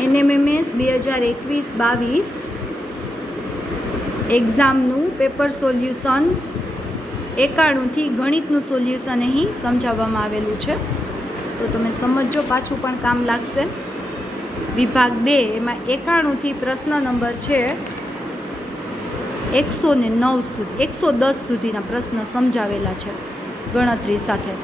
NMMS 2021-22 એક્ઝામનું paper solution 91થી ગણિતનું solution અહીં સમજાવવામાં આવેલું છે, તો તમે સમજજો, પાછું પણ કામ લાગશે. વિભાગ 2 એમાં 91થી પ્રશ્ન નંબર છે 109 સુધી 110 સુધીના પ્રશ્ન સમજાવેલા છે ગણતરી સાથે.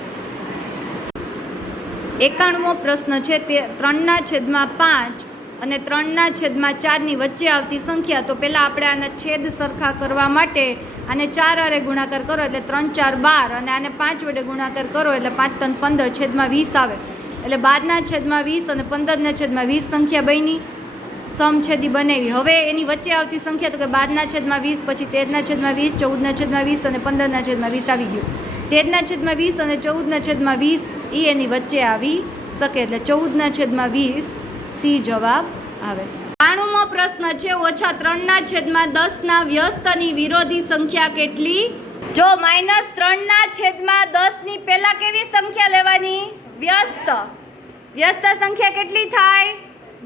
91મો પ્રશ્ન છે તે 3/5 અને 3/4ની વચ્ચે આવતી સંખ્યા. તો પહેલાં આપણે આના છેદ સરખા કરવા માટે આને 4 હારે ગુણાકાર કરો એટલે 3 4 12 અને આને 5 વડે ગુણાકાર કરો એટલે 5 3 15 છેદમાં 20 આવે. એટલે 12/20 અને 15/20 સંખ્યા બની સમછેદી બનાવી. હવે એની વચ્ચે આવતી સંખ્યા તો કે 12/20, પછી 13/20, 14/20 અને 15/20 આવી ગયું. 13/20 અને 14/20 એ એની વચ્ચે આવી શકે, એટલે 14/20 સી જવાબ આવે. 92મો પ્રશ્ન છે -3/10 વ્યસ્તની વિરોધી સંખ્યા કેટલી? જો -3/10 પહેલા કેવી સંખ્યા લેવાની? વ્યસ્ત. વ્યસ્ત સંખ્યા કેટલી થાય?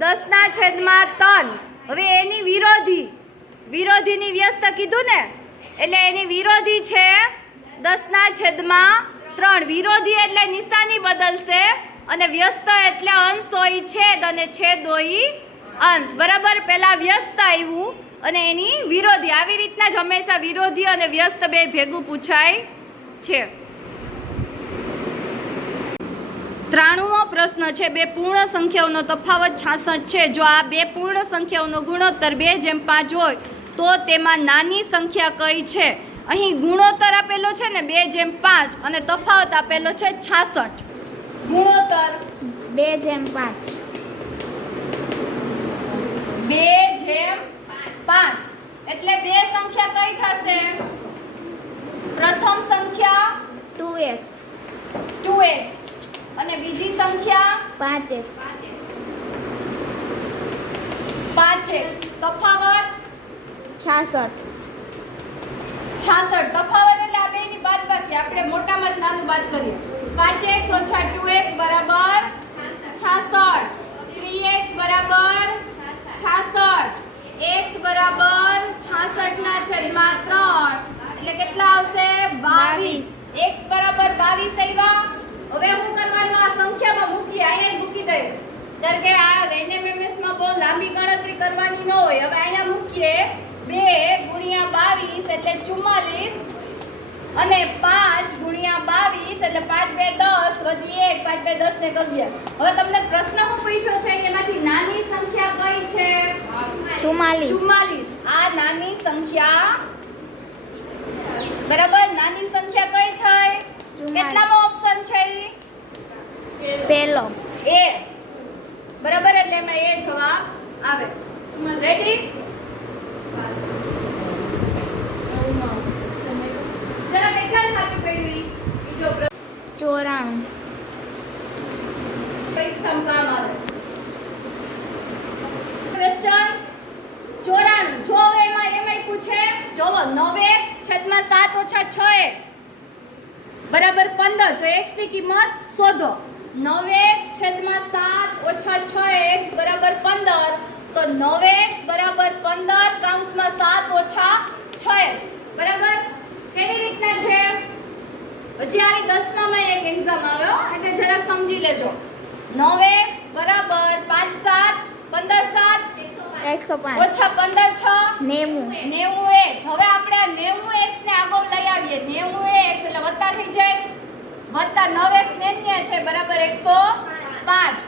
10/3. હવે એની વિરોધીની વ્યસ્ત કીધું ને, એટલે એની વિરોધી છે 10/3. વિરોધી એટલે નિશાની બદલશે અને વ્યસ્ત એટલે અંશ હોય છેદ અને છેદ હોય અંશ. બરાબર, પહેલા વ્યસ્ત આવ્યું અને એની વિરોધી. આવી રીતના જ હંમેશા વિરોધી અને વ્યસ્ત બે ભેગું પૂછાય છે. 93મો પ્રશ્ન છે બે પૂર્ણ સંખ્યાઓનો તફાવત 66 છે. જો આ બે પૂર્ણ સંખ્યાઓનો ગુણોત્તર 2/5 હોય તો તેમાં નાની સંખ્યા કઈ છે? અહીં ગુણોત્તર આપેલો છે ને 2/5 અને તફાવત આપેલો છે 66. ગુણોત્તર 2/5. 2/5 એટલે બે સંખ્યા કઈ થશે? પ્રથમ સંખ્યા 2x 2x અને બીજી સંખ્યા 5x 5x. તફાવત 66. તફાવત એટલે આ બેની બાદબાકી. આપણે મોટામાં જ નાનું બાદ કરીએ. 5x - 2x બરાબર 66. 3x બરાબર 66. x બરાબર 66/3 એટલે કેટલા આવશે? 22. x બરાબર 22 આવ્યા. હવે શું કરવાનું? આ સંખ્યામાં મૂકી, અહીંયા મૂકી દઈએ, કારણ કે આ NMMS માં બહુ લાંબી ગણતરી કરવાની ન હોય. હવે અહીંયા મૂકીએ 2 × 22 એટલે 44 અને 5 × 22 એટલે 5 × 2 = 10 વધી 1 5 × 2 = 10 ને 11. હવે તમને પ્રશ્ન હું પૂછ્યો છે કે એમાંથી નાની સંખ્યા કઈ છે? 44. આ નાની સંખ્યા બરાબર. નાની સંખ્યા કઈ થઈ? કેટલામો ઓપ્શન છે? પહેલો. એ. બરાબર, એટલે એમાં એ જવાબ આવે. રેડી? જરા કેટલા સાચું કર્યું? બીજો 94. પરીક્ષા કામ આવે. ક્વેશ્ચન 94. જો એમાં પૂછે, જોવો 9x - 7 - 6x બરાબર 15, તો x ની કિંમત શોધો. 9x - 7 - 6x બરાબર 15, તો 9x બરાબર 15 કૌંસમાં 7 - 6x બરાબર. કેવી રીતના છે? હજી આવી 10મામાં એક એક્ઝામ આવ્યો, એટલે જરાક સમજી લેજો. 9x બરાબર 5 7 15 7 105. ઓછા 15 6 90. 90x. હવે આપણે આ 90x ને આગળ લઈ આવીએ. 90x એટલે વત્તા થઈ જાય, વત્તા 9x ને છે બરાબર 105.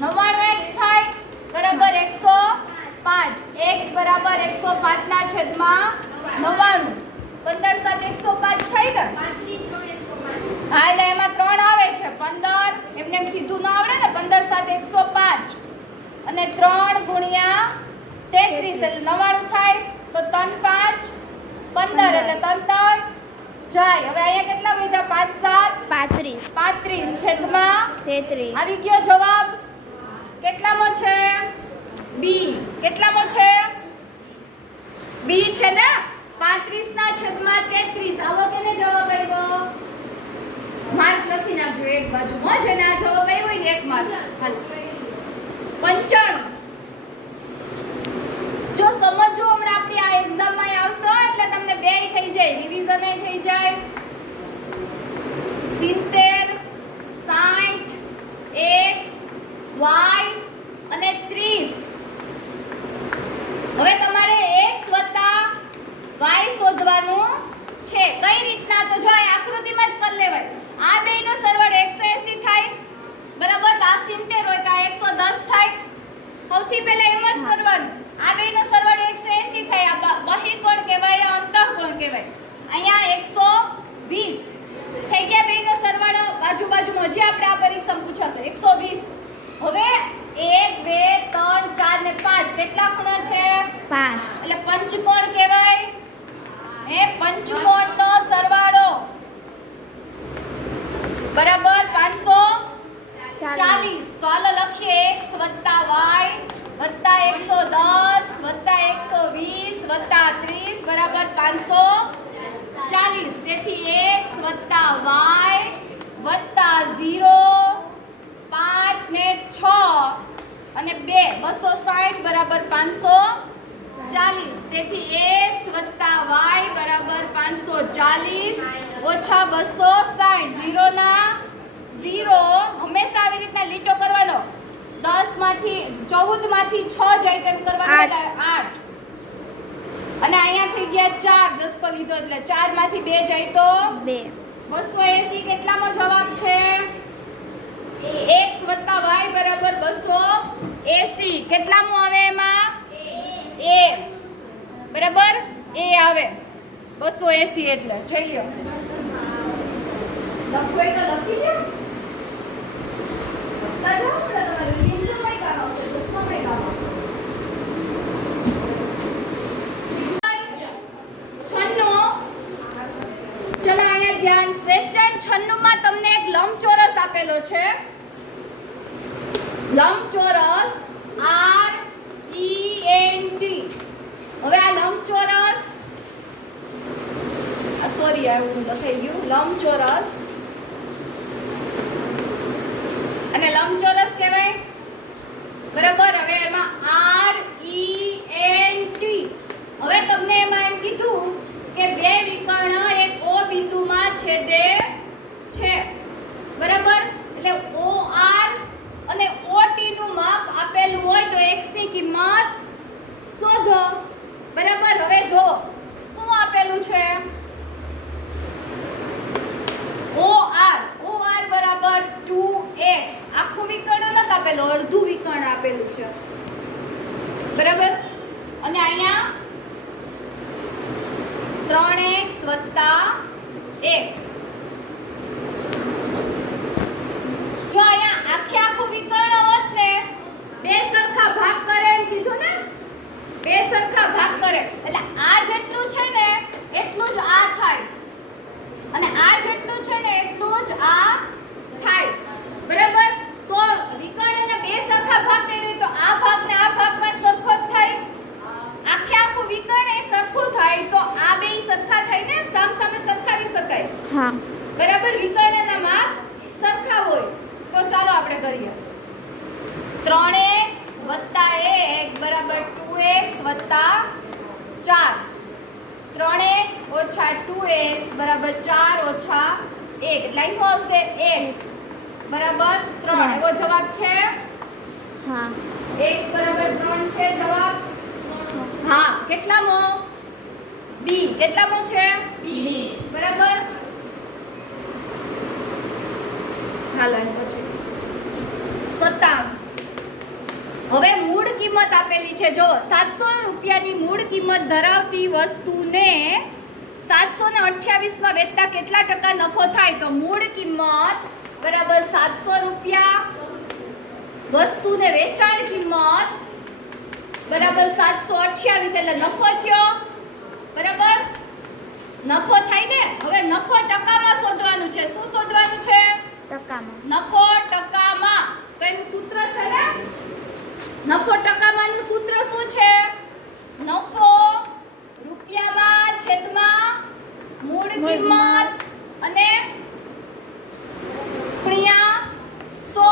99x થાય બરાબર 105. x બરાબર 105/99. 15 7 105 થઈ ને? હા, એટલે એમાં 3 આવે છે. 15 એમને સીધું ના આવડે ને. 15 7 105 અને 3 × 33 એટલે 99 થાય. તો 3 5 15 એટલે 3 3 જાય. હવે અહીંયા કેટલા વધ્યા? 5 7 35. 35/33 33. આવી ગયો જવાબ. કેટલામો છે? બી. કેટલામો છે? બી છે ને? 35/33. આવો કેને જવાબ આવ્યો? માર્ક લખી નાખજો એક બાજુમાં, જેને આ જવાબ આવ્યો હોય ને એક માર્ક. હાલ 95. બાજુમાં હજી આપણે આ પરીક્ષામાં પૂછાશે 120. હવે 1 2 3 4 ને 5 કેટલા ખૂણા છે? 5. એટલે પંચકોણ કહેવાય. એ પંચકોણનો સરવાળો બરાબર 540. તો હાલો લખીએ x y વત્તા 110 વત્તા 120 વત્તા 30 બરાબર 540. તેથી x વત્તા y વત્તા 0 5 ને 6 અને 2 260 બરાબર 540. તેથી x વત્તા y બરાબર 540 ઓછા 260. 0 ના 0 હંમેશા આવી રીતના લીટો કરવાનો. 10 માંથી 14 માંથી 6 જાય તેમ કરવાનો. 8 અને અહીંયા થઈ ગયા 4. 10 કો લીધો એટલે 4 માંથી 2 જાય તો 2. 280. કેટલામાં જવાબ છે? x વત્તા y બરાબર 280. કેટલામું આવે એમાં? a બરાબર a આવે 280 એટલે જોઈ લ્યો. લખોય તો લખી લ્યો. લખતા જાઓ ને તમારે લિંગમાં કામ આવશે, દસમામાં કામ આવશે. 96. ચલો અહીંયા ધ્યાન. ક્વેશ્ચન 96 માં તમને એક લંબચોરસ આપેલો છે. લંબચોરસ RENT. હવે આ લંબચોરસ સોરી આવું લખાઈ ગયું. લંબચોરસ અને લંબચોરસ કહેવાય બરાબર. હવે એમાં RENT. હવે તમને એમાં એમ કીધું કે બે વિકર્ણ એક O બિંદુમાં છેદે છે બરાબર. એટલે OR અને OT નું માપ આપેલું હોય તો x ની કિંમત શોધો બરાબર. હવે જો શું આપેલું છે? OR બરાબર 2x. આખું વિકર્ણ નથી આપેલું, અડધું વિકર્ણ આપેલું છે બરાબર. અને અહીંયા 3x વત્તા 1. જો અહીંયા આખું વિકર્ણ હોત ને બે સરખા ભાગ કરે એમ કીધું ને, બે સરખા ભાગ કરે એટલે આ જેટલું છે ને એટલું જ આ થાય અને આ જેટલું છે ને એટલું જ આ થાય બરાબર. તો વિકર્ણને બે સરખા ભાગ કરી તો આ ભાગ ને આ ભાગ પણ સરખો જ થાય. આખું વિકર્ણ એ સરખું થાય તો આ બે સરખા થાય ને, સામસામે સરખાવી શકાય. હા બરાબર. વિકર્ણના માપ સરખા હોય તો ચાલો આપણે કરીએ. 3x વત્તા 1 બરાબર 2x વત્તા 4. 3x ઓછા 2x બરાબર 4 ઓછા 1 એટલે અહીં આવશે x બરાબર 3. એવો જવાબ છે? હા. x બરાબર 3 છે જવાબ. હા. કેટલામો? b. કેટલામો છે? b બરાબર. હાલો એમ પછી 97. હવે મૂળ કિંમત આપેલી છે. જો 700 રૂપિયાની મૂળ કિંમત ધરાવતી વસ્તુને 728 માં વેચતા કેટલા ટકા નફો થાય? તો મૂળ કિંમત બરાબર 700 રૂપિયા, વસ્તુને વેચાણ કિંમત બરાબર 728 એટલે નફો થયો બરાબર. નફો થાય ને. હવે નફો ટકામાં શોધવાનું છે. શું શોધવાનું છે? ટકામાં. નફો ટકામાં. તો એનું સૂત્ર છે ને, નફો ટકામાંનું સૂત્ર શું છે? નફો રૂપિયામાં છેદમાં મૂળ કિંમત અને ગુણ્યા 100.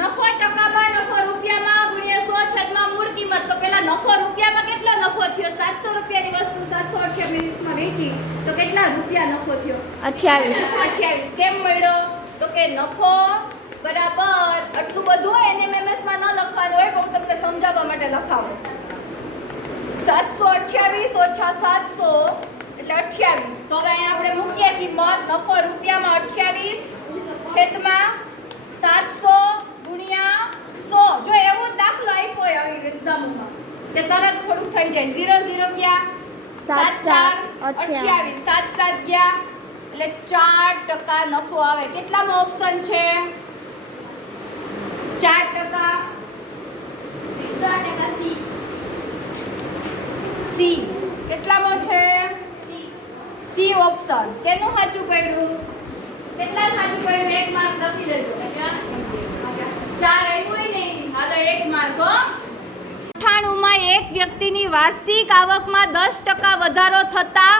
નફો ટકામાં નફો રૂપિયામાં ગુણ્યા 100 છેદમાં મૂળ કિંમત. તો પેલા નફો રૂપિયામાં કેટલો નફો થયો? 700 રૂપિયાની વસ્તુ 728 માં વેચી તો કેટલા રૂપિયા નફો થયો? 28. કેમ મળ્યો? તો કે નફો બરાબર આટલું બધું NMMS માં ન લખવાનું હોય પણ હું તમને સમજાવવા માટે લખાવું. 728 ઓછા 700 એટલે 28. તો હવે અહીંયા આપણે મૂકીએ કિંમત. નફો રૂપિયામાં 28 છેદમાં 700 ગુણ્યા 100. જો એવો જ દાખલો આપ્યો હોય આવી એક્ઝામમાં કે તરત થોડુંક થઈ જાય. 0 0 ગયા 7 4 28 7 7 ગયા એટલે 4% નફો આવે. કેટલામાં ઓપ્શન છે? 4%. 4% સી. સી કેટલામાં છે? C option. તેનું સાચું પડ્યું. કેટલા સાચું પડ્યું? 1 માર્ક લખી લેજો. 4 આવ્યું ને, હાલો 1 માર્ક. 98 માં એક વ્યક્તિની વાર્ષિક આવકમાં 10% વધારો થતા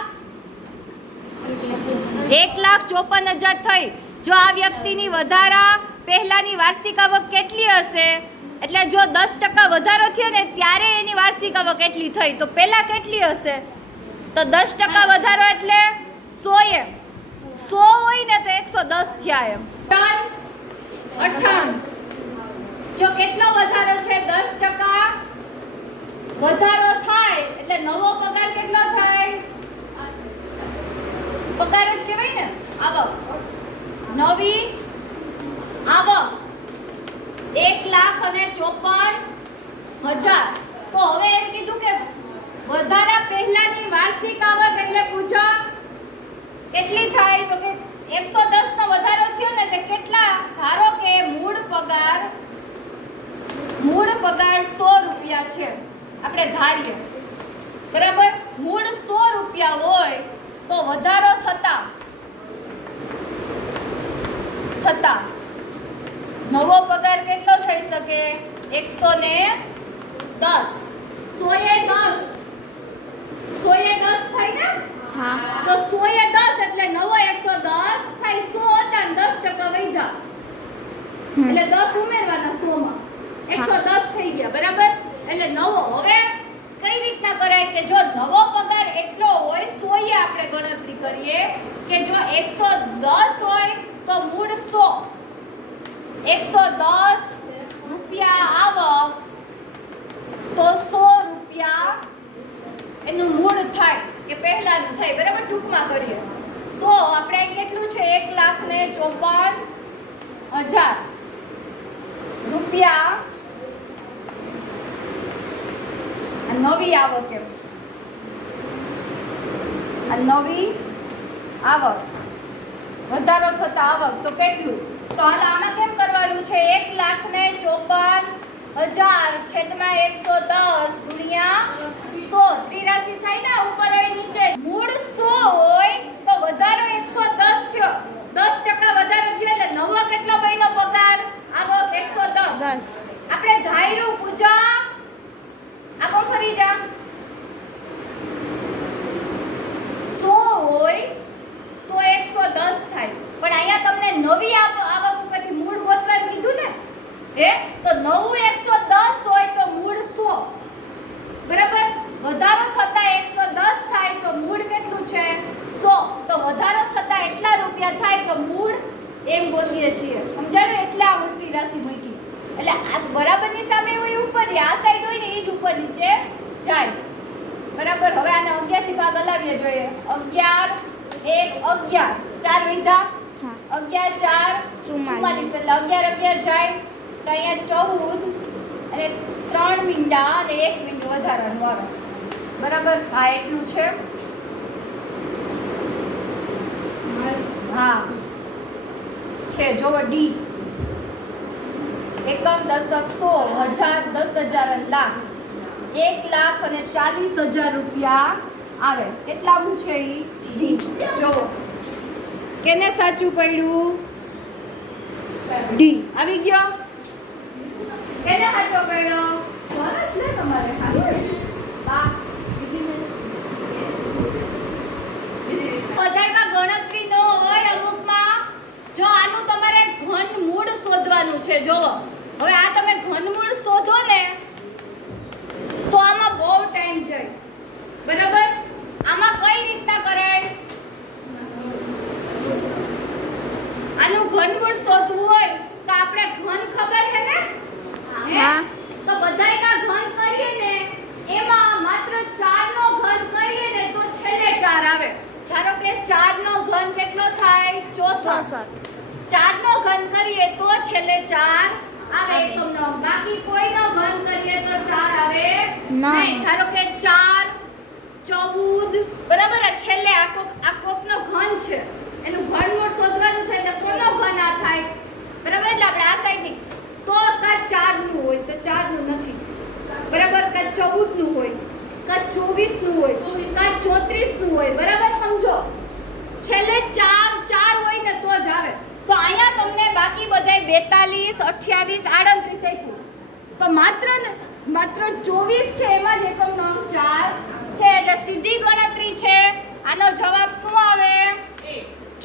1,54,000 થઈ. જો આ વ્યક્તિની વધારા પહેલાની વાર્ષિક આવક કેટલી હશે? એટલે જો 10% વધારો થયો ને ત્યારે એની વાર્ષિક આવક કેટલી થઈ, તો પહેલા કેટલી હશે? તો 10% વધારો એટલે 100 એમ. 100 હોય ને તો 110 થયા એમ. 98. જો કેટલો વધારો છે? 10% વધારો થાય એટલે નવો પગાર કેટલો થાય? પગાર જ કહેવાય ને, આવક. નવી આવક 1,54,000. તો હવે એમ કીધું કે વધારા પહેલાની વાર્ષિક આવક એટલે પૂછો કેટલી થાય? તો કે 110 નો વધારો થયો ને એટલે કેટલા? ધારો કે મૂળ પગાર 100 રૂપિયા છે, આપણે ધારીએ, બરાબર. મૂળ 100 રૂપિયા હોય તો વધારો થતા નવો પગાર કેટલો થઈ શકે? 110. 100 એ 10 થાય ને? હા. તો 100 એ 10 એટલે નવો 110 થાય. 100 હતા ને 10% વધ્યા એટલે 10 ઉમેરવાના 100 માં, 110 થઈ ગયા, બરાબર. એટલે નવો. હવે કઈ રીતના કરાય કે જો નવો પગાર એટલો હોય, 100 એ આપણે ગણતરી કરીએ કે જો 110 હોય તો મૂળ 100, 110 રૂપિયા આવક તો 100 રૂપિયા એનું મૂળ થાય કે પહેલાનું થાય, બરાબર. ટૂંકમાં કરીએ તો આપણે અહીં કેટલું છે? 1,54,000 રૂપિયા નવી આવક. એમ આ નવી આવક, વધારો થતા આવક તો કેટલું? તો હાલ આમાં કેમ કરવાનું છે? 1,54,000 છેદમાં 110 ગુણ્યા 100. 83 થાય ને ઉપર અને નીચે. મૂળ 100 હોય તો વધારો 110 થયો, 10% વધારો થયો એટલે નવો કેટલો બન્યો પગાર? આવક 110. આપણે ધાર્યું પૂજા આગો ફરી જા 100 હોય તો 110 થાય, પણ અહીંયા તમને નવી આવક ઉપરથી મૂળ ગોતવાનું કીધું ને, તો નવું 110 હોય તો મૂળ 100, બરાબર. વધારો થતા 110 થાય તો મૂળ કેટલું છે? 100. તો વધારો થતા એટલા રૂપિયા થાય તો મૂળ એમ બોલીએ છીએ, સમજાણું? એટલે આ ઉલટી રાશિ મૂકી. એટલે આ બરાબરની સામે હોય ઉપર, આ સાઈડ હોય ને એ જ ઉપર નીચે જાય, બરાબર. હવે આને 11 થી ભાગ હલાવીએ જોઈએ. 11 1 11 4 વિધા 11 4 44 એટલે 11 જાય તો અહીંયા 14 અને 3 મીંડા અને 1 મીંડું વધારાનું આવે, બરાબર. હા એટલું છે. હા છે, જોવો ડી. એકમ, દશક, 100, 1000, 10,000 લાખ, 1,40,000 રૂપિયા આવે. કેટલાનું છે ઈ? ડી. જોવો કેને સાચું પડ્યું? ડી આવી ગયો. કેને સાચો પડ્યો? સરસ લે તમારે. હા બધાયમાં ગણતરી ન હોય અમુકમાં. જો આનું તમારે ઘનમૂળ શોધવાનું છે. જોવો હવે આ તમે ઘનમૂળ શોધો ને તો આમાં બહુ ટાઈમ જાય, બરાબર. આમાં કઈ રીતના કરાય? આનું ઘનમૂળ શોધવું હોય તો આપણે ઘન ખબર છે ને? હા. તો બધાયના ઘન કરીએ ને એમાં માત્ર 4 નો ઘન કરીએ ને તો છેલ્લે 4 આવે. ધારો કે 4 નો ઘન કેટલો થાય? 64. 4 નો ઘન કરીએ તો છેલ્લે 4 આવે એકમનો. બાકી કોઈનો ઘન કરીએ તો 4 આવે નહીં. ધારો કે 4 14, બરાબર. આ છેલ્લે આ કોકનો ઘન છે એનું ઘનમૂળ શોધવાનું છે એટલે કોનો ઘન આ થાય બરાબર એટલે આપણે આ સાઈડની તો કા 4 નું હોય તો 4 નું નથી બરાબર કા 14 નું હોય કા 24 નું હોય કા 34 નું હોય બરાબર સમજો છેલ્લે 4 હોય ને તો જ આવે તો અહીંયા તમને બાકી બધાય 42 28 38 આપ્યું તો માત્ર 24 છે એમાં જ એકમનો અંક 4 છે એટલે સીધી ગણતરી છે આનો જવાબ શું આવે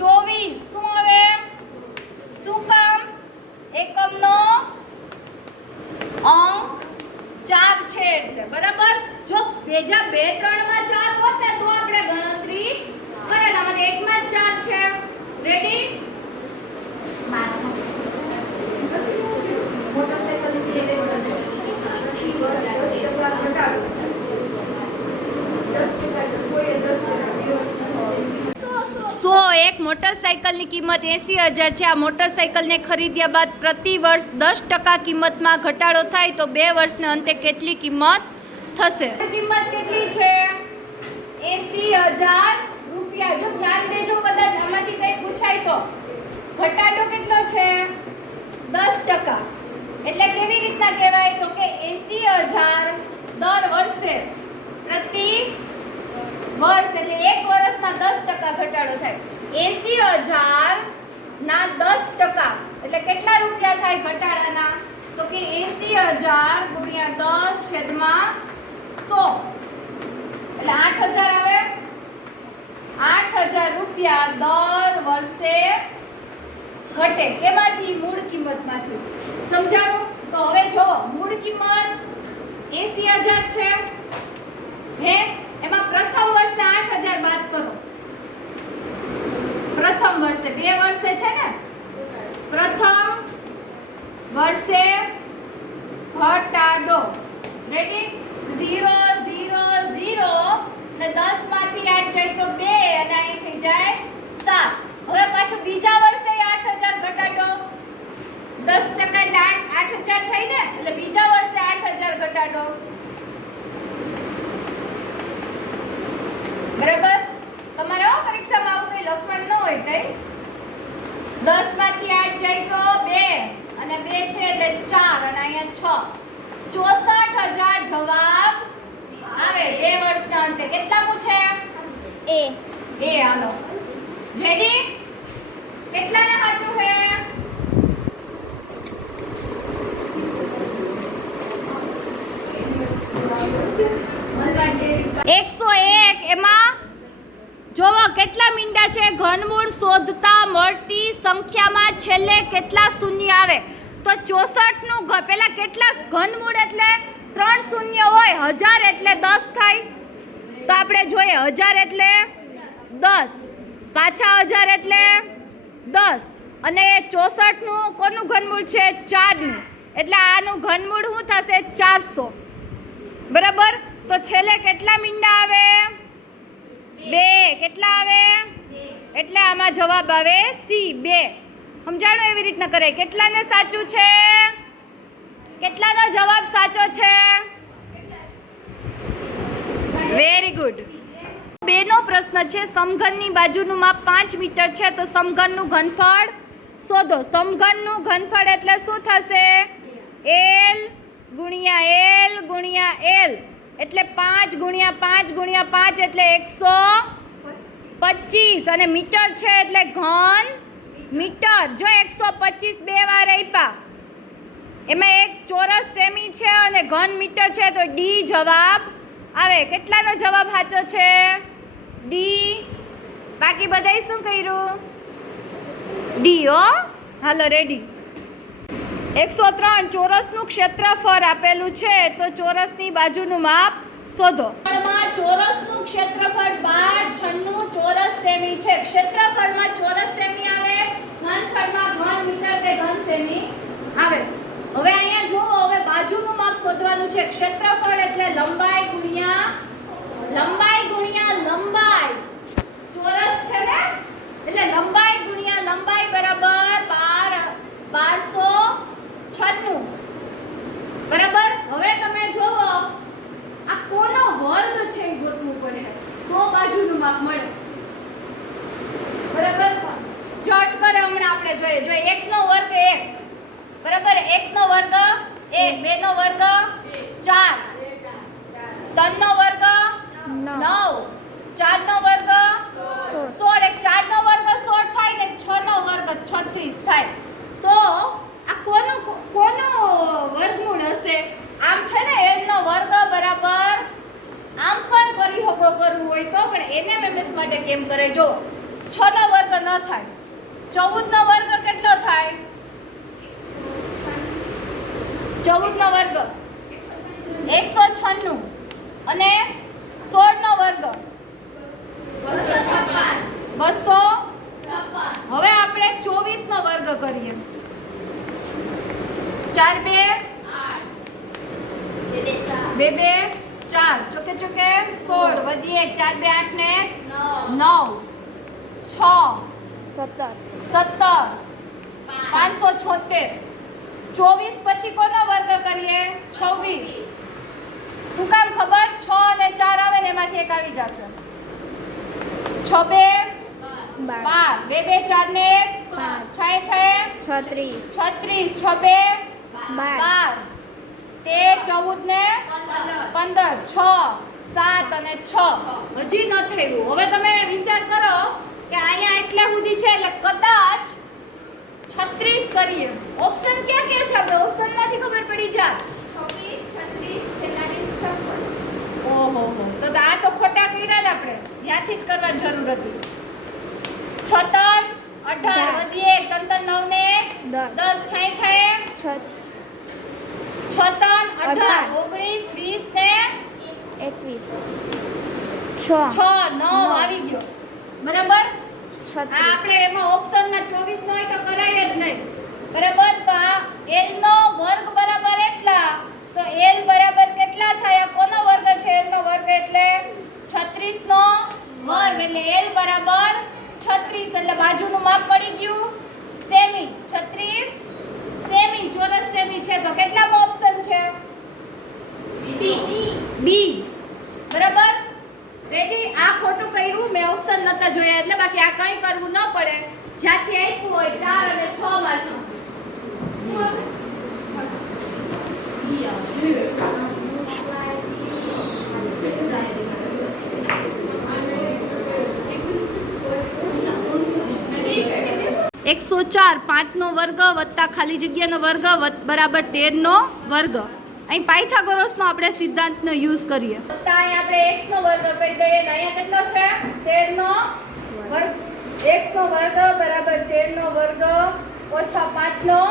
24 શું આવે શું કામ એકમનો અંક 4 છે એટલે બરાબર જો બેજા 2 3 માં 4 હોત ને તો આપણે ગણતરી કરે આમાં એકમાં જ 4 છે રેડી એક મોટરસાઇકલની કિંમત 80,000 છે આ મોટરસાઇકલને ખરીદ્યા બાદ પ્રતિ વર્ષ 10% કિંમતમાં ઘટાડો થાય તો 2 વર્ષને અંતે કેટલી કિંમત થશે કિંમત કેટલી છે 80,000 રૂપિયા જો ધ્યાન દેજો કદાચ આમાંથી કંઈ પૂછાય તો ઘટાડો કેટલો છે 10% એટલે કેવી રીતના કહેવાય તો કે 80,000 દર વર્ષે પ્રતિ વર્ષ એટલે એક વર્ષના 10% ઘટાડો થાય 80,000 ના 10% એટલે કેટલા રૂપિયા થાય ઘટાડાના તો કે 80,000 ગુણ્યા 10/100 એટલે 8,000 આવે 8,000 રૂપિયા દર વર્ષે ઘટે કેમાંથી મૂળ કિંમતમાંથી સમજાણું તો હવે જો મૂળ કિંમત 80,000 છે હે એમાં પ્રથમ વર્ષે 8,000 બાદ કરો પ્રથમ વર્ષે 2 વર્ષે છે ને પ્રથમ વર્ષે ઘટાડો રેડી 0 0 0 ને 10 માંથી 8 જાય તો 2 અને અહીં થઈ જાય 7 હવે પાછું બીજા વર્ષે 8,000 ઘટાડો 10% એટલે 8,000 થઈ ને એટલે બીજા વર્ષે 8,000 ઘટાડો બરાબર તમારે પરીક્ષામાં આવું કઈ લખવાનું ન હોય કઈ 10 માંથી 8 જાય તો 2 અને 2 છે એટલે 4 અને અહીંયા 6 64,000 જવાબ આવે 2 વર્ષના અંતે કેટલા પૂછે એ હાલો રેડી કેટલાને સાચું છે 101 એમાં જોવો કેટલા મીંડા છે ઘનમૂળ શોધતા મળતી સંખ્યામાં છેલ્લે કેટલા શૂન્ય આવે તો 64 નું પેલા કેટલા ઘનમૂળ એટલે 3 શૂન્ય હોય 1000 એટલે 10 થાય તો આપણે જોઈએ 1000 એટલે 10 પાછા 1000 એટલે 10 અને 64 નું કોનું ઘનમૂળ છે 4 નું એટલે આનું ઘનમૂળ શું થશે 400 બરાબર તો છેલ્લે કેટલા મીંડા આવે 2 કેટલા આવે એટલે આમાં જવાબ આવે સી 2 સમજાણું એવી રીતના કરે કેટલાને સાચું છે કેટલાનો જવાબ સાચો છે વેરી ગુડ 2 નો પ્રશ્ન છે સમઘનની બાજુનું માપ 5 મીટર છે તો સમઘનનું ઘનફળ શોધો સમઘનનું ઘનફળ એટલે શું થશે L ગુણ્યા L ગુણ્યા L એટલે 5 ગુણ્યા 5 ગુણ્યા 5 એટલે 125 અને મીટર છે એટલે ઘન મીટર જો 125 બે વાર આપ્યા એમાં એક ચોરસ સેમી છે અને ઘન મીટર છે તો ડી જવાબ આવે કેટલાનો જવાબ સાચો છે ડી બાકી બધાય શું કર્યું ડી હો હાલો રેડી 103 ચોરસનું ક્ષેત્રફળ આપેલું છે તો ચોરસની બાજુનું માપ શોધો ચોરસનું ક્ષેત્રફળ 1296 ચોરસ સેમી છે ક્ષેત્રફળમાં ચોરસ સેમી આવે ઘનફળમાં ઘન મીટર કે ઘન સેમી આવે હવે અહીંયા જુઓ હવે બાજુનું માપ શોધવાનું છે ક્ષેત્રફળ એટલે લંબાઈ ગુણ્યા લંબાઈ ચોરસ છે ને એટલે લંબાઈ ગુણ્યા લંબાઈ બરાબર 1296 બરાબર હવે તમે જોવો આ કોનો વર્ગ છે એ ગોતવું પડે તો બાજુનું માપ મળે બરાબર 3 નો વર્ગ 9, 4 નો વર્ગ 16, એક 4 નો વર્ગ 16 થાય ને 6 નો વર્ગ 36 થાય. તો આ કોનું વર્ગમૂળ હશે? આમ છે ને n નો વર્ગ બરાબર આમ પણ કરી શકો કરવું હોય તો, પણ એને એમએસ માટે કેમ કરે? જો 6 નો વર્ગ ન થાય, 14 નો વર્ગ કેટલો થાય? 14 નો વર્ગ 196 અને 16 નો વર્ગ 256. હવે આપણે 24 નો વર્ગ કરીએ. 4 2 2 2 4 ચોકે ચોકે 16 વધી 1 4 2 8 ને 9 6 17 576. 24 પછી કોનો વર્ગ કરીએ? 26. શું કામ ખબર? 6 અને 4 આવે ને એમાંથી એક આવી જશે. 6 2 12 2 2 4 ને 1 6 36 6 2 12 13 14 ને 15 6 7 અને 6 હજી ન થયું. હવે તમે વિચાર કરો કે અહીંયા એટલા સુધી છે એટલે કદાચ 36 કરીએ. ઓપ્શન ક્યાં કે છે? આપણે ઓપ્શનમાંથી ખબર પડી જાય. 26 36 46 56. ઓહો તો આ તો ખોટા કર્યા ને આપણે. ત્યાંથી જ કરવાની જરૂર હતી. 6 3 18 વધી 1 3 9 ને 10 6 6 6 3 18 19 20 ને 6 9 આવી ગયો. બરાબર? આ આપણે એમાં ઓપ્શનમાં 24 નો હોય તો કરાય જ નહીં. બરાબર? તો આ l નો વર્ગ બરાબર એટલા. તો l બરાબર કેટલા થાય? આ કોનો વર્ગ છે? l નો વર્ગ એટલે 36 નો વર્ગ. એટલે l બરાબર 36. એટલે બાજુનું માપ પડી ગયું સેમી. 36 સેમી, ચોરસ સેમી છે. તો કેટલામો ઓપ્શન છે? બી. બરાબર? રેડી? આ ખોટું કર્યું, મેં ઓપ્શન નતા જોયા એટલે. બાકી આ કંઈ કરવું ન પડે. જ્યાંથી આપ્યું હોય 4 અને 6 માંથી. 104 5 નો વર્ગ વત્તા ખાલી જગ્યાનો વર્ગ બરાબર 13 નો વર્ગ. અહીં પાયથાગોરસનો આપણે સિદ્ધાંતનો યુઝ કરીએ. વત્તા અહીં આપણે x નો વર્ગ કરી દઈએ. અહીંયા કેટલો છે? 13 નો વર્ગ. x નો વર્ગ બરાબર 13 નો વર્ગ ઓછા 5 નો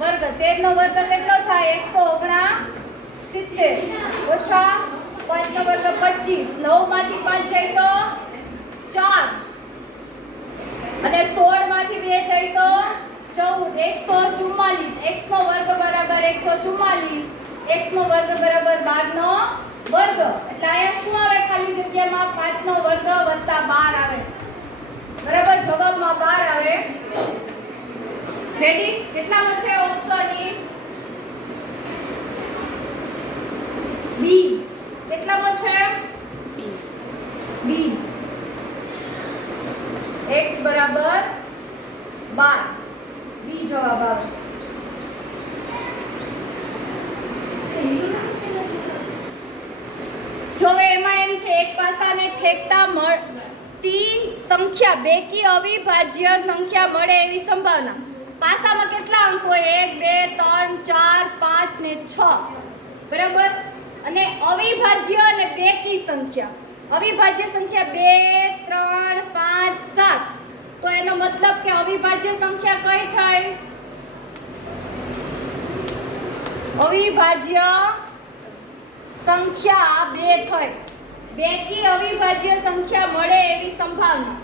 વર્ગ. 13 નો વર્ગ કેટલો થાય? 169 ઓછા 5 નો વર્ગ 25. 9 માંથી 5 જાય તો 4 અને 16 માંથી 2 જાય તો 14. 144. x નો વર્ગ બરાબર 144. x નો વર્ગ બરાબર 12 નો વર્ગ. એટલે અહીંયા શું આવે? ખાલી જગ્યામાં 5 નો વર્ગ વત્તા 12 આવે. બરાબર? જવાબમાં 12 આવે. રેડી? કેટલામાં છે ઓપ્શન ઈ? બી. કેટલામાં છે? બી. x બરાબર 12. બી જવાબ આવે. જો એમાં એમ છે એક પાસાને ફેંકતા મળતી સંખ્યા બેકી અવિભાજ્ય સંખ્યા મળે એવી સંભાવના. પાસામાં કેટલા અંક હોય? 1 2 3 4 5 ને 6. બરાબર? અને અવિભાજ્ય અને બેકી સંખ્યા. અવિભાજ્ય સંખ્યા 2 3 5 7. તો એનો મતલબ કે અવિભાજ્ય સંખ્યા કઈ થાય? અવિભાજ્ય સંખ્યા 2 થાય. બેકી અવિભાજ્ય સંખ્યા મળે એવી સંભાવના.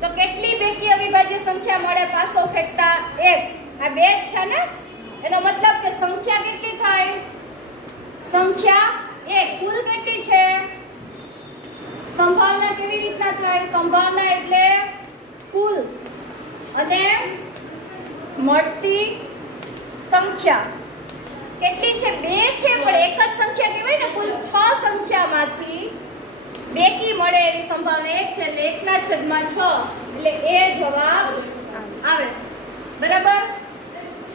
તો કેટલી બેકી અવિભાજ્ય સંખ્યા મળે પાસો ફેંકતા? 1. આ 2 છે ને? એનો મતલબ કે સંખ્યા કેટલી થાય? સંખ્યા 1. કુલ કેટલી છે? સંભાવના કેવી રીતના થાય? સંભાવના એટલે કુલ અને મળતી સંખ્યા કેટલી છે? 2 છે, પણ એક જ સંખ્યા કહેવાય ને. કુલ 6 સંખ્યામાંથી બેકી મળે એવી સંભાવના 1 છે. એટલે 1/6 એટલે એ જવાબ આવે. બરાબર?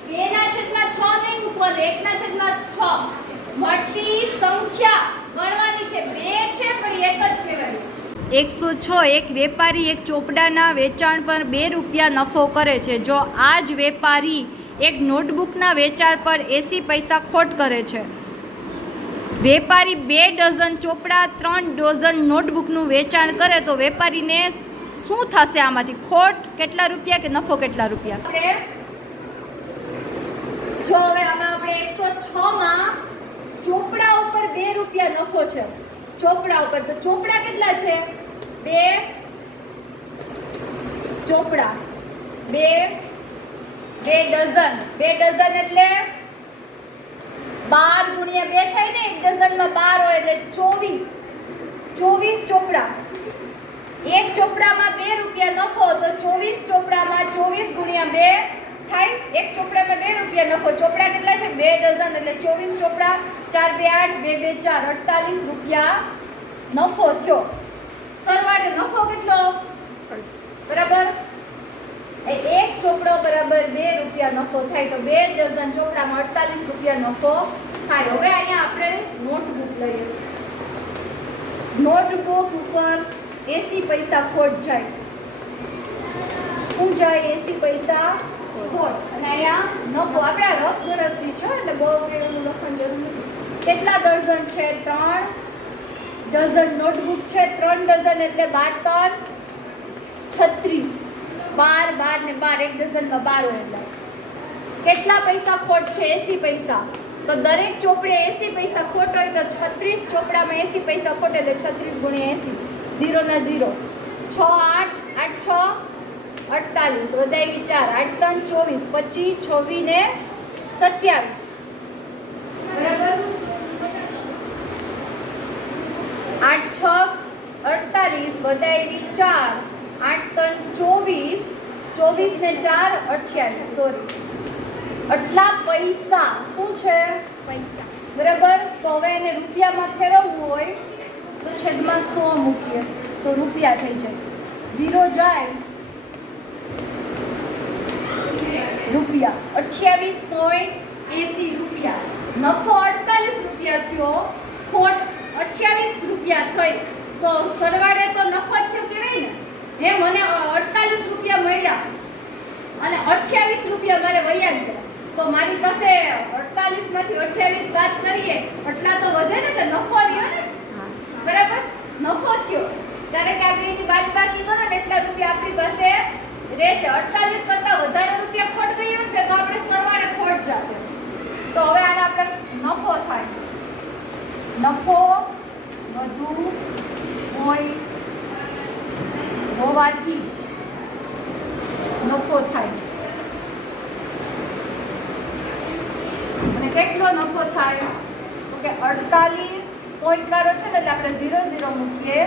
2/6 નહીં મૂકવાનું, 1/6 મળતી સંખ્યા ગણવાની છે. 2 106 એક વેપારી એક ચોપડાના વેચાણ પર 2 રૂપિયા નફો કરે છે. જો આ જ વેપારી એક નોટબુકના વેચાણ પર 80 પૈસા ખોટ કરે છે. વેપારી 2 ડઝન ચોપડા 3 ડઝન નોટબુકનું વેચાણ કરે તો વેપારીને શું થશે? આમાંથી ખોટ કેટલા રૂપિયા કે નફો કેટલા રૂપિયા? જો હવે આમાં આપણે 106 માં ચોપડા ઉપર 2 રૂપિયા નફો છે. ચોપડા ઉપર તો ચોપડા કેટલા છે? 2 ચોપડા 2 ડઝન 2 ડઝન એટલે 12 ગુણ્યા 2 થાય ને. એક ડઝનમાં 12 હોય એટલે 24 ચોપડા. એક ચોપડામાં 2 રૂપિયા નફો તો 24 ચોપડામાં 24 ગુણ્યા 2 થાય. એક ચોપડામાં 2 રૂપિયા નફો. ચોપડા કેટલા છે? 2 ડઝન એટલે 24 ચોપડા. 4 2 8 2 2 4 48 રૂપિયા નફો થયો. સરવાળે નફો કેટલો? બરાબર એક ચોપડો બરાબર 2 રૂપિયા નફો થાય તો 2 ડઝન ચોપડામાં 48 રૂપિયા નફો થાય. હવે અહીંયા આપણે નોટબુક લઈએ. નોટબુક ઉપર 80 પૈસા ખોટ જાય. શું જાય? 80 પૈસા ખોટ. અને અહીંયા નફો આપણે રફ ગણતરી છે એટલે બહુ એવું લખવાની જરૂર નથી. કેટલા ડઝન છે? 3 ડઝન નોટબુક છે. 3 ડઝન એટલે 12 36. 12 ને 12 એક ડઝનમાં 12 હોય એટલે કેટલા પૈસા ખોટ છે? 80 પૈસા. તો દરેક ચોપડે 80 પૈસા ખોટ હોય તો 36 ચોપડામાં 80 પૈસા ખોટ એટલે 36 ગુણ્યા 80. 0 ના 0 6 8 8 6 48 વધાવી 4 8 3 24 25 26 ને 27 બરાબર. 8 6 48 વધાવી 4 8 3 24 ને 4 28 સોરી આટલા પૈસા શું છે? પૈસા બરાબર. તો હવે એને રૂપિયામાં ફેરવવું હોય તો છેદમાં 100 મૂકીએ તો રૂપિયા થઈ જાય. 0 જાય રૂપિયા 28.80 રૂપિયા. નફો 48 રૂપિયા થયો. ખોટ 28 રૂપિયા થઈ તો સરવાળે તો નફો જ થયો કહેવાય ને. હે મને 48 રૂપિયા મળ્યા અને 28 રૂપિયા મારે વૈયા ગયા તો મારી પાસે 48 માંથી 28 બાદ કરીએ એટલા તો વધે ને એટલે નફો રહ્યો ને. બરાબર નફો થયો કારણ કે આપણે એની બાદબાકી કરો ને એટલા રૂપિયા આપણી પાસે રહેશે. 48 કરતા વધારે રૂપિયા ખોટ ગઈ હોય ને તો આપણે સરવાળે ખોટ જાતે. તો હવે આને આપણે નફો થાય. નફો વધુ હોવાથી નફો થાય. અને કેટલો નફો થાય? કે 48 પોઈન્ટ વાળો છે ને એટલે આપણે 0 મૂકીએ.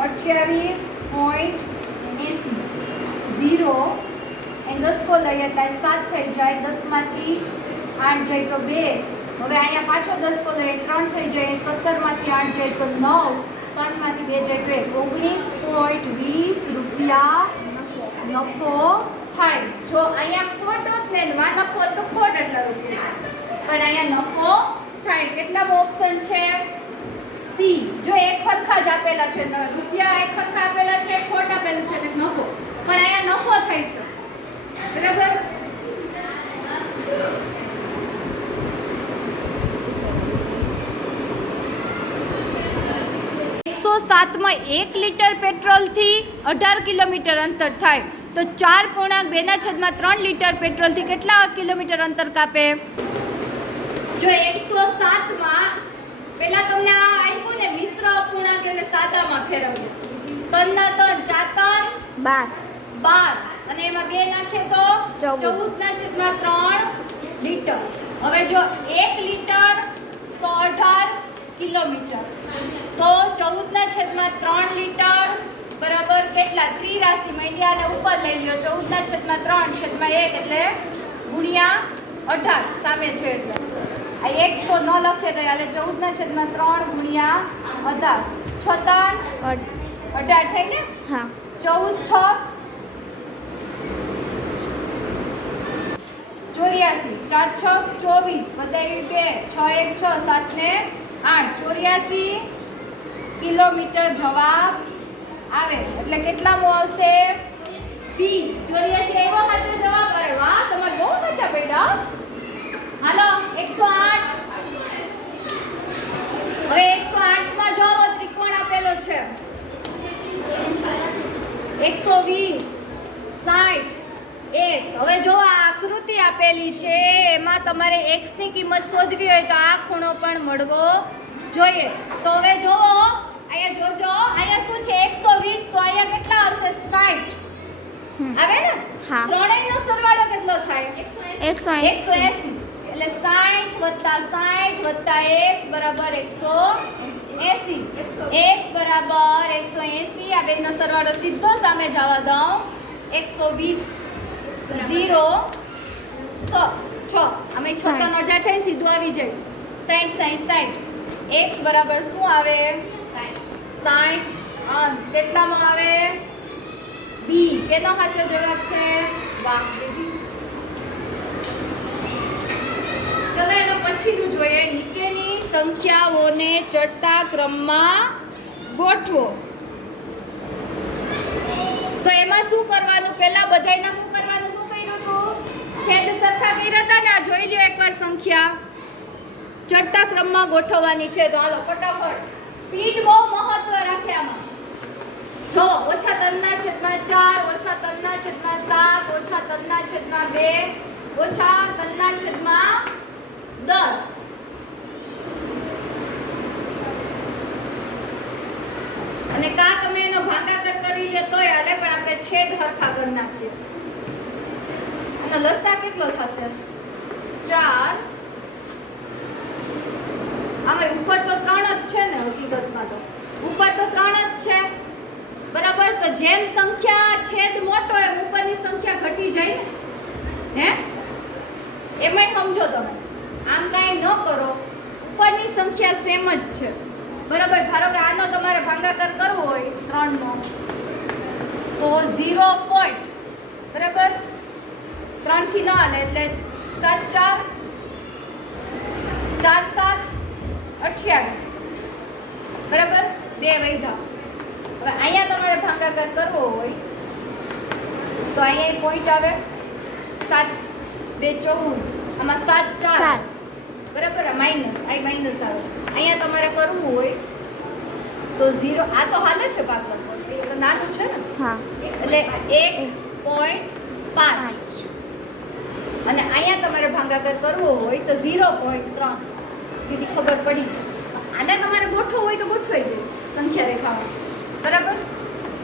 28.80 0 એ 10 લઈએ એટલે 7 થઈ જાય. 10 માંથી 8 જાય તો 2. હવે અહીંયા પાછો 10 લઈએ 3 થઈ જાય. 17 માંથી 8 જાય તો 9. 3 માંથી 2 જાય તો 19.20 રૂપિયા નફો થાય. જો અહીંયા ખોટ હોત ને નફો તો ખોટ એટલા રૂપિયા છે પણ અહીંયા નફો થાય. કેટલામો ઓપ્શન છે? સી. જો એક ખરખા જ આપેલા છે રૂપિયા એક ખરખા આપેલા છે ખોટ આપેલું છે ને નફો પણ અહીંયા નફો થાય છે. બરાબર. માં 1 લીટર પેટ્રોલથી 18 કિલોમીટર અંતર થાય તો 4.2/3 લીટર પેટ્રોલથી કેટલા કિલોમીટર અંતર કાપે? જો 107 માં પહેલા તમને આ આપ્યું ને મિશ્ર અપૂર્ણાંક એટલે સાદામાં ફેરવ્યું. 3 ના 3 4 12 અને એમાં 2 નાખીએ તો 14/3 લીટર. હવે જો 1 લીટર તો 18 કિલોમીટર તો 14/3 લીટર બરાબર કેટલા? ત્રિરાશી માંડ્યા અને ઉપર લઈ લ્યો. 14/3/1 એટલે ગુણ્યા 18 સામે છે એટલે આ એક તો ન લખે તો એટલે 14/3 ગુણ્યા 18 18 થઈ ને. હા 14 6 84 4 6 24 વધાવી 2 6 1 6 7 ને 8 84 કિલોમીટર જવાબ આવે એટલે કેટલામો આવશે બી 84 એવો સાચો જવાબ. અરે વાહ, તમારે બહુ મજા પડ્યા. હાલો 108. હવે 108 માં જો ત્રિકોણ આપેલો છે 120 60 x. હવે જો આ આકૃતિ આપેલી છે એમાં તમારે x ની કિંમત શોધવી હોય તો આ ખૂણો પણ મળવો જોઈએ. તો હવે જોવો અહીંયા જોજો, અહીંયા શું છે 120, તો અહીંયા કેટલા આવશે 60 આવે ને? હા. ત્રણેયનો સરવાળો કેટલો થાય 180. 180. એટલે 60 + 60 + x બરાબર 180. x બરાબર 180. આ બેનો સરવાળો સીધો સામે જવા દઉં 120 0 6 અમે 6 તો 18 થઈને સીધું આવી જાય 60 60 60. x બરાબર શું આવે 60 અંશ. કેટલામાં આવે બી. કેનો સાચો જવાબ છે વાહ દીદી. ચલો એનો પછીનું જોઈએ. નીચેની સંખ્યાઓને ચડતા ક્રમમાં ગોઠવો. તો એમાં શું કરવાનું? પહેલા બધાયના શું કરવાનું? શું કર્યું હતું? છેદ સરખા કર્યા હતા ને. આ જોઈ લ્યો એકવાર સંખ્યા ચડતા ક્રમમાં ગોઠવવાની છે. તો હાલો ફટાફટ. સ્પીડ બહુ મહત્વ રાખે આમાં. જો -3/4 -3/7 -3/2 -3/10. અને કા તમે એનો ભાગાકાર કરી લે તોય હાલે, પણ આપણે છેદ હરખા કરી નાખીએ. અને લસા કેટલો થશે 4. આમાં ઉપર તો 3 જ છે ને, હકીકતમાં તો ઉપર તો 3 જ છે બરાબર. તો જેમ સંખ્યા છેદ મોટો એમ ઉપરની સંખ્યા ઘટી જાય ને. હે એમાંય સમજો તમે, આમ કાંઈ ન કરો, ઉપરની સંખ્યા સેમ જ છે બરાબર. ધારો કે આનો તમારે ભાગાકાર કરવો હોય 3 નો તો 0 પોઈન્ટ બરાબર 3 થી ન હાલે એટલે 7 4 4 7 28 બરાબર 2 વૈધા. હવે અહીંયા તમારે ભાગાકાર કરવો હોય તો અહીંયા પોઈન્ટ આવે 7 2 14. આમાં 7 4 બરાબર. માઇનસ આ માઇનસ આવે. અહીંયા તમારે કરવું હોય તો 0. આ તો હાલે છે ભાગાકાર, એ તો નાનું છે ને. હા. એટલે 1.5. અને અહીંયા તમારે ભાગાકાર કરવો હોય તો 0.3. બીજી ખબર પડી જાય. આને તમારે ગોઠવવું હોય તો ગોઠવાઈ જાય સંખ્યા રેખામાં બરાબર.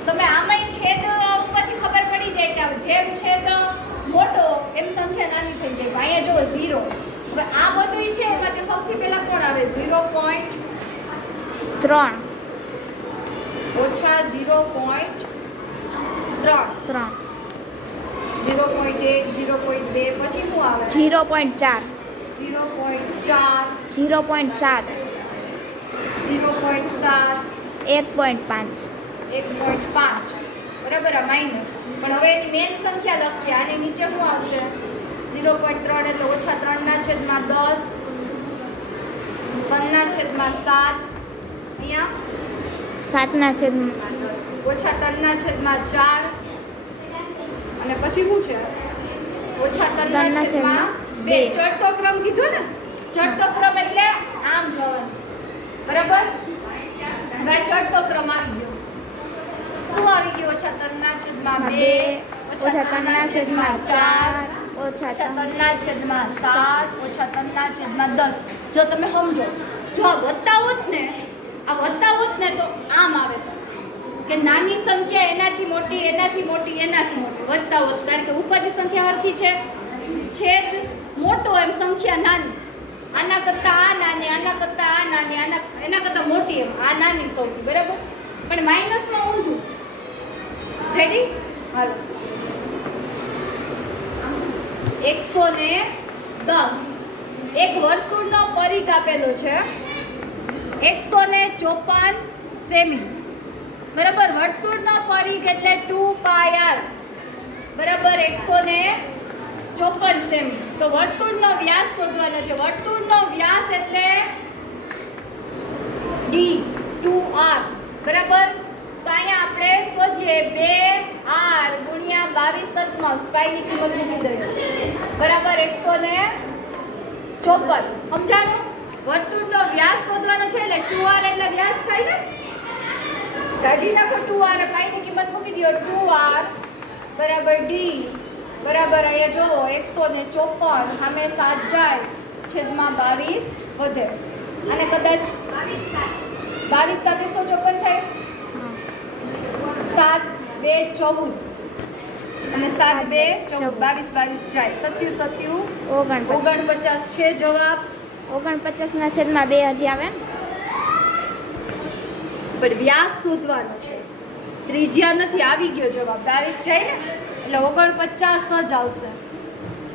તમે આમાંય છેદ ઉપરથી ખબર પડી જાય કે જેમ છેદ મોટો એમ સંખ્યા નાની થઈ જાય. અહીંયા જો 0. હવે આ બધું છે એમાંથી સૌથી પહેલા કોણ આવે 0.3 ઓછા 0.3 0.1 0.2 પછી શું આવે 0.4 0.4 0.7 0.7 1.5 1.5 બરાબર. આ માઇનસ. પણ હવે એની મેન સંખ્યા લખીએ. આની નીચે શું આવશે 0.3 એટલે ઓછા 3/10 3/7 અહીંયા 7/4 ઓછા 3/4 અને પછી શું છે ઓછા 3/2. ચડતો ક્રમ કીધો ને. ચડતો ક્રમ એટલે આમ જવાનું બરાબર. હવે ચડતો ક્રમ આવી ગયો. શું આવી ગયું ઓછા 3/2 ઓછા 3/4 ઓછા 3/7 ઓછા 3/10. જો તમે સમજો, જો આ વત્તા હોત ને તો આમ આવે કે નાની સંખ્યા એનાથી મોટી એનાથી મોટી એનાથી મોટી વત્તા હોત. કારણ કે ઉપરની સંખ્યા હરખી છે, છેદ મોટો એમ સંખ્યા નાની. આના કરતાં આ નાની, આના કરતાં આ નાની, એના કરતાં મોટી એમ આ નાની સૌથી બરાબર. પણ માઇનસમાં ઊંધું. રેડી? હાલો 110. એક વર્તુળનો પરિઘ આપેલો છે 154 સેમી બરાબર. વર્તુળનો પરિઘ એટલે 2πr બરાબર 154 સેમી. તો વર્તુળનો વ્યાસ શોધવાનો છે. વર્તુળનો વ્યાસ એટલે d 2r બરાબર. તો અહીંયા આપણે શોધીએ 2r ગુણ્યા 22 સદમાઉસ પાઈની કિંમત મૂકી દઈએ બરાબર 154. સમજાણું? વર્તુળનો વ્યાસ શોધવાનો છે એટલે 2r એટલે વ્યાસ થાય ને. કાઢી નાખો 2r પાઈની કિંમત મૂકી દો 2r બરાબર d બરાબર અહીંયા જો 154 સામે 7 જાય છેદમાં 22 વધે અને કદાચ 22 7 154 થાય 7 2 14 અને 7 2 14 22 જાય 27 49 છે જવાબ. 49 છેદમાં 2 હજી આવે ને. પણ વ્યાસ શોધવાનો છે, ત્રિજ્યા નથી. આવી ગયો જવાબ 22 જાય ને એટલે 49 જ આવશે.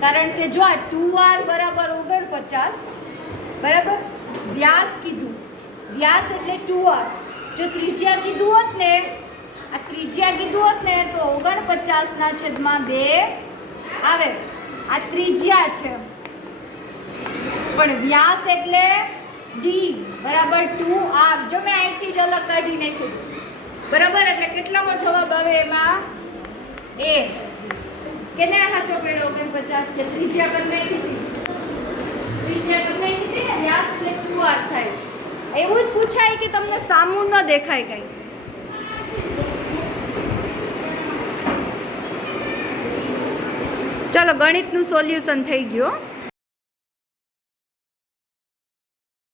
કારણ કે જો આ 2r બરાબર 49 બરાબર વ્યાસ કીધું, વ્યાસ એટલે 2r. જો ત્રિજ્યા કીધું હોત ને, આ ત્રિજ્યા કીધું હોત ને તો 49 છેદમાં 2 આવે. આ ત્રિજ્યા છે પણ વ્યાસ એટલે d બરાબર 2r. જો મેં અહીંથી જ અલગ કાઢી નાખ્યું બરાબર એટલે કેટલામાં જવાબ આવે એમાં એ કેને સાચો પડ્યો 49 કે ત્રિજ્યા કરી નાખી હતી, ત્રિજ્યા કરી નાખી હતી ને વ્યાસ એટલે 2r થાય. એવું જ પૂછાય કે તમને સામું ન દેખાય કઈ. ચાલો ગણિતનું સોલ્યુશન થઈ ગયું.